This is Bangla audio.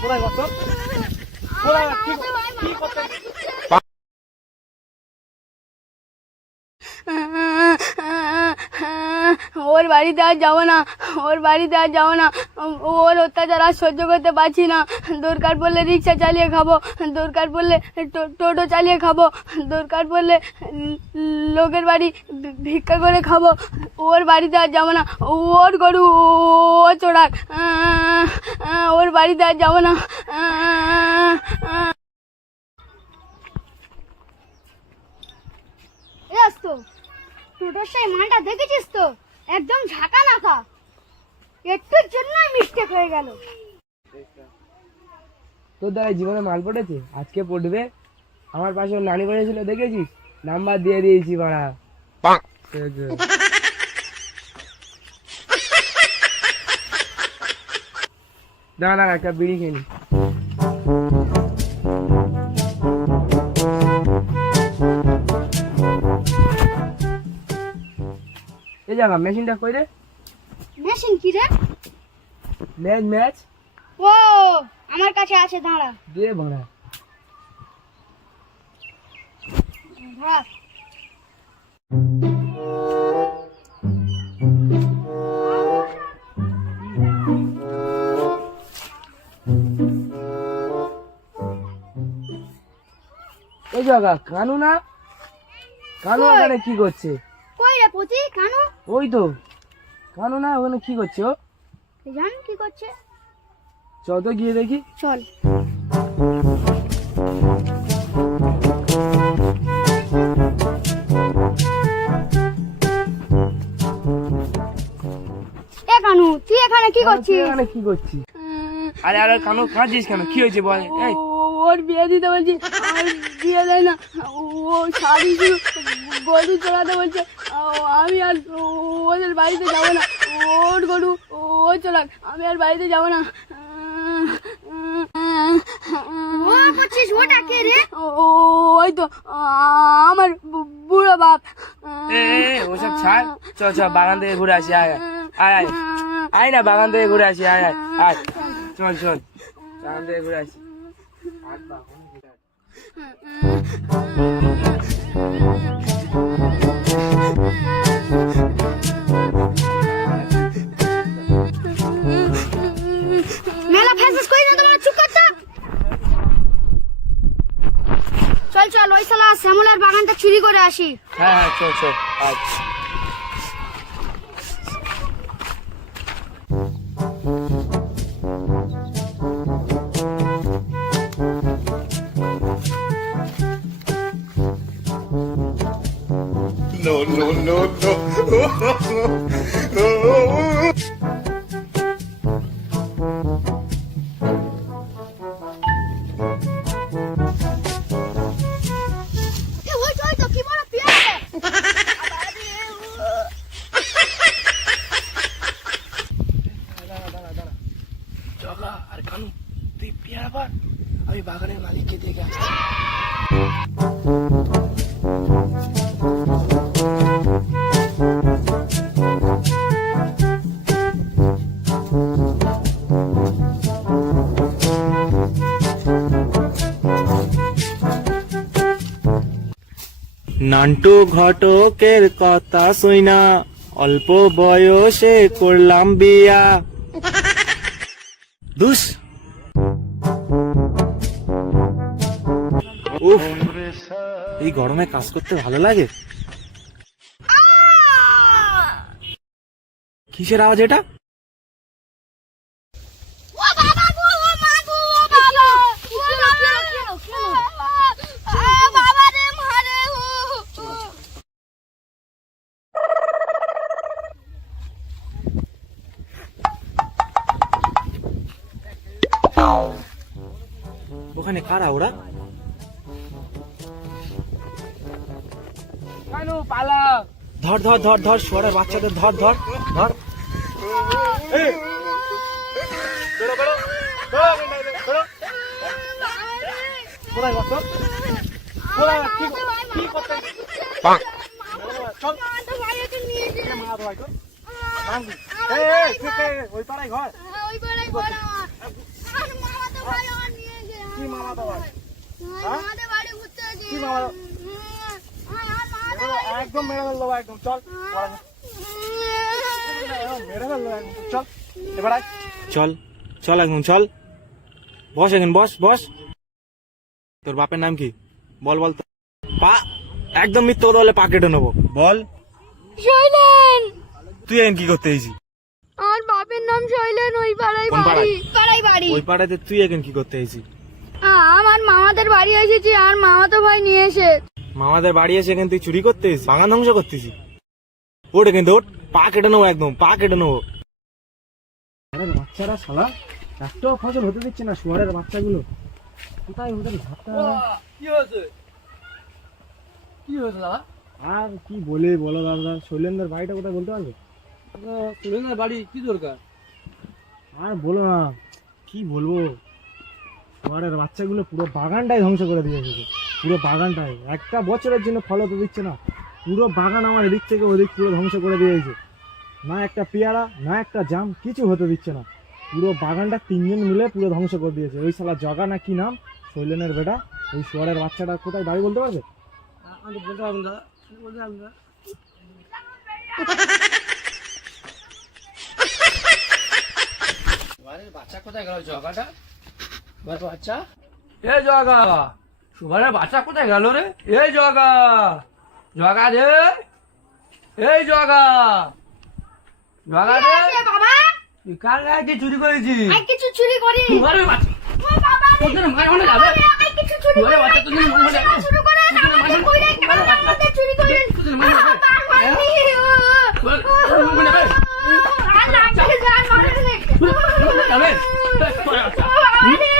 কোথায় করছো? কোথায় কি করতে? ওর বাড়িতে আর যাবো না, ওর বাড়িতে আর যাবো না। ওর অত্যাচার আর সহ্য করতে পারছি না। দরকার পড়লে রিক্সা চালিয়ে খাবো, দরকার পড়লে টোটো চালিয়ে খাবো, দরকার পড়লে লোকের বাড়ি ভিক্ষা করে খাবো। ওর বাড়িতে আর যাবো না। ওর গরু ও চোরাক, ওর বাড়িতে আর যাবো না। তো টোটোর সেই মালটা দেখেছিস তো, একদম ঝাঁকা নাকা। একটুর জন্যই মিস্টেক হয়ে গেল। তোর দ্বারা জীবনে মাল পড়েছে, আজকে পড়বে। আমার পাশে ওর নানি বসেছিল, দেখেছিস? নাম্বার দিয়ে দিয়েছি ভাড়া। দাঁড়া একটা বিড়ি খেয়ে নি। এই জায়গা মেশিনটা কই রে? মেশিন কি রে? ম্যাচ ও আমার কাছে আছে, দাঁড়া দিয়ে ভাড়া। ভাড়া। এই জায়গা কানু না? কানু ওখানে কি করছে? কই রে পতি? কানু? ওই তো কানু না, ওখানে কি করছে ও? জান কি করছে? চল তো গিয়ে দেখি। চল। এ কানু, তুই এখানে কি করছিস? এখানে কি করছিস? আরে আরে কানু, কাঁদছিস কেন? কি হয়েছে বল? এই ওর বিয়ে দিতে বলছি, আর বিয়ে দেয় না। ও শাড়ি গরু চড়াতে বলছে। আমি আর ওদের বাড়িতে যাবো না। ওর গরু ও চড়াক, আমি আর বাড়িতে যাবো না। ও করছিস ওটা কে রে? ওই তো আমার বুড়ো বাপ। ওসব ছাড়, চল চল বাগান থেকে ঘুরে আসি। আয় আয় আয় আয় না, বাগান থেকে ঘুরে আসি। আয় আয় আয়, চল চল বাগান থেকে ঘুরে আসি। মেলা ফেসেস কই না তোমার, চুপ কর তো। চল চল ওই শালা শ্যামলার বাগানটা চুরি করে আসি। হ্যাঁ হ্যাঁ চল চল আয়। No, no, no, no. ওই তো কি বড় পেয়ারা। চলা আর কানু, তুই পেয়ারা পার, আমি বাগানের মালিককে দেখে আসছি। নান্টু ঘটকের কথা শুইনা অল্প বয়সে করলাম বিয়া। দুস উফ, এই গরমে কাজ করতে ভালো লাগে। কিসের আওয়াজ এটা? ওখানে কারা ওরা? কানু পালা। ধর ধর ধর ধর, শুয়ারের বাচ্চাদের ধর ধর ধর। কোথায় করছো? কোথায় কি করতে? চল মা ভাই তো ওই পাড়ায় ঘর। ওই বড়াই বড় আমার। আর মামা তো মামাতো ভাই? হ্যাঁ? আমাদের বাড়ি ঘুরতে এসেছি। কি মামা? আমার মামাদের বাড়ি একদম মেরে ফেলবো একদম, চল মেরে ফেলবো একদম, চল এবার আয়। চল চল একদম চল, বস এখানে, বস বস। তোর বাপের নাম কি বল বল তো। পা একদম মিথ্যে কথা বলে পা কেটে নেবো, বল। শৈলেন, তুই এখন কি করতে এসেছিস? আমার বাপের নাম শৈলেন, ওই পাড়ায় কোন পাড়ায়? পাড়াই বাড়ি। ওই পাড়াতে তুই এখন কি করতে এসেছিস? আমার মামাদের বাড়ি এসেছি, আর মামাতো ভাই নিয়ে এসে। মামাদের বাড়ি এসে এখানে তুই চুরি করতে এসেছিস, বাগান ধ্বংস করতেছিস? ওঠ এখানে, ওঠ, পা কেটে নেবো একদম, পা কেটে নেবো। বাচ্চারা শালা একটাও ফসল হতে দিচ্ছে না, শুয়ারের বাচ্চাগুলো কোথায় ওদের ভাতটা। কি হয়েছে? কি হয়েছে দাদা? আর কি বলে বলো দাদা, শৈলেন্দ্রের বাড়িটা কোথায় বলতে পারবে? সুরেন্দ্রের বাড়ি কি দরকার? আর বলো না, কি বলবো, শুয়ারের বাচ্চাগুলো পুরো বাগানটাই ধ্বংস করে দিয়েছে, পুরো বাগানটাই। একটা বছরের জন্য ফল হতে দিচ্ছে না, পুরো বাগান আমার এদিক থেকে ওদিক পুরো ধ্বংস করে দিয়েছে। না একটা পেয়ারা, না একটা জাম, কিছু হতে দিচ্ছে না। পুরো বাগানটা তিনজন মিলে পুরো ধ্বংস করে দিয়েছে। ওই শালা জগা না কি নাম, শৈলেনের বেটা, ওই শুয়ারের বাচ্চাটা কোথায় বাড়ি বলতে পারবে? আমি বলতে পারবেন দাদা, বলতে পারবেন দাদা। সুভারের বাচ্চা কোথায় গেল? জগাটা বাচ্চা, এ জগা, সুভারের বাচ্চা কোথায় গেল রে? এই জগা, জগা রে, এই জগা, জগা রে, বাবা, তুই কার গায়ে কি চুরি করেছিস? আমি কিছু চুরি করি। সুভারের বাচ্চা, ও বাবা রে, তোর জন্য মার হলে যাবে। আমি কিছু চুরি সুভারের বাচ্চা, তোর জন্য মার হলে যাবে। শুরু করে আমাদের কইলে কেন আমাদের চুরি করে? তোর জন্য মার হলে যাবে। আর লাগে জান মারে রে। যাবে। আরে